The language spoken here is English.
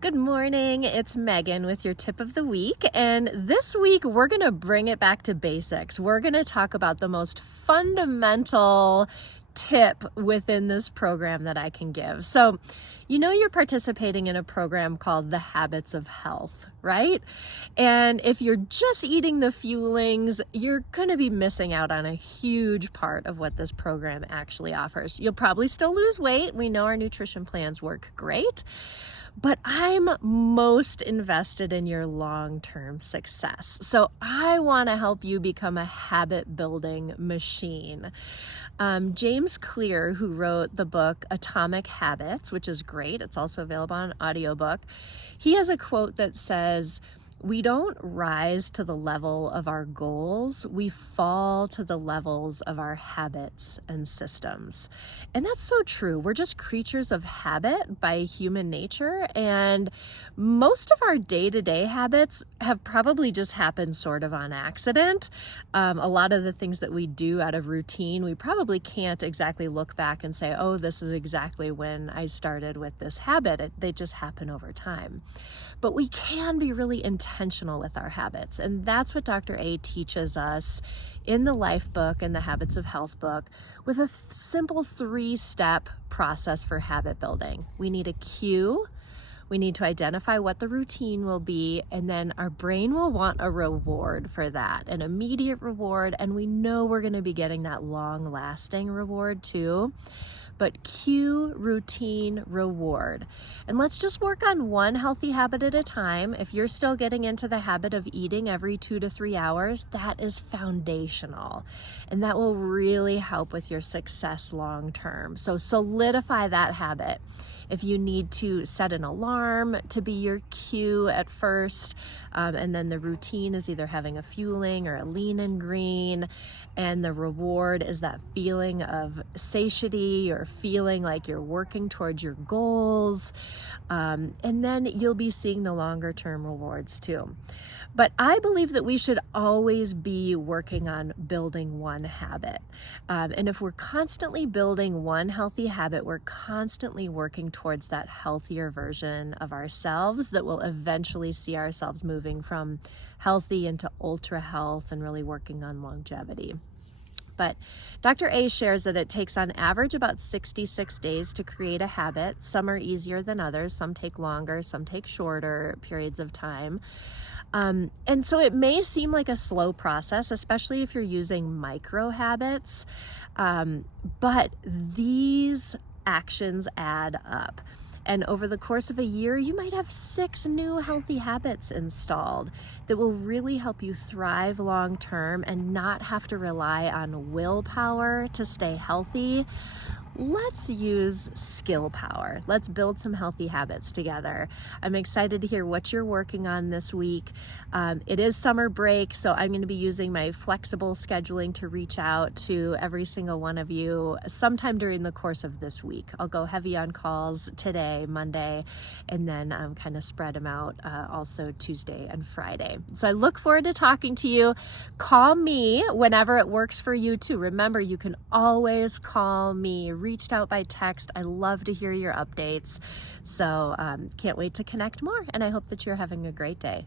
Good morning, it's Megan with your tip of the week, and this week we're going to bring it back to basics. We're going to talk about the most fundamental tip within this program that I can give. So, you're participating in a program called the Habits of Health, right? And if you're just eating the fuelings, you're going to be missing out on a huge part of what this program actually offers. You'll probably still lose weight. We know our nutrition plans work great. But I'm most invested in your long-term success. So I want to help you become a habit-building machine. James Clear, who wrote the book Atomic Habits, which is great, it's also available on audiobook, he has a quote that says, "We don't rise to the level of our goals, we fall to the levels of our habits and systems." And that's so true. We're just creatures of habit by human nature, and most of our day-to-day habits have probably just happened sort of on accident. A lot of the things that we do out of routine, we probably can't exactly look back and say, oh, this is exactly when I started with this habit. They just happen over time. But we can be really intentional with our habits. And that's what Dr. A teaches us in the Life book and the Habits of Health book with a simple 3-step process for habit building. We need a cue. We need to identify what the routine will be, and then our brain will want a reward for that, an immediate reward, and we know we're going to be getting that long-lasting reward too. But cue, routine, reward. And let's just work on one healthy habit at a time. If you're still getting into the habit of eating every 2 to 3 hours, that is foundational. And that will really help with your success long term. So solidify that habit. If you need to set an alarm to be your cue at first, and then the routine is either having a fueling or a lean and green, and the reward is that feeling of satiety or feeling like you're working towards your goals, and then you'll be seeing the longer term rewards too. But I believe that we should always be working on building one habit. And if we're constantly building one healthy habit, we're constantly working towards that healthier version of ourselves that will eventually see ourselves moving from healthy into ultra health and really working on longevity. But Dr. A shares that it takes on average about 66 days to create a habit. Some are easier than others. Some take longer, some take shorter periods of time. And so it may seem like a slow process, especially if you're using micro habits, but these actions add up. And over the course of a year, you might have 6 new healthy habits installed that will really help you thrive long term and not have to rely on willpower to stay healthy. Let's use skill power. Let's build some healthy habits together. I'm excited to hear what you're working on this week. It is summer break, so I'm going to be using my flexible scheduling to reach out to every single one of you sometime during the course of this week. I'll go heavy on calls today, Monday, and then kind of spread them out also Tuesday and Friday. So I look forward to talking to you. Call me whenever it works for you too. Remember, you can always call me. Reached out by text. I love to hear your updates. So can't wait to connect more, and I hope that you're having a great day.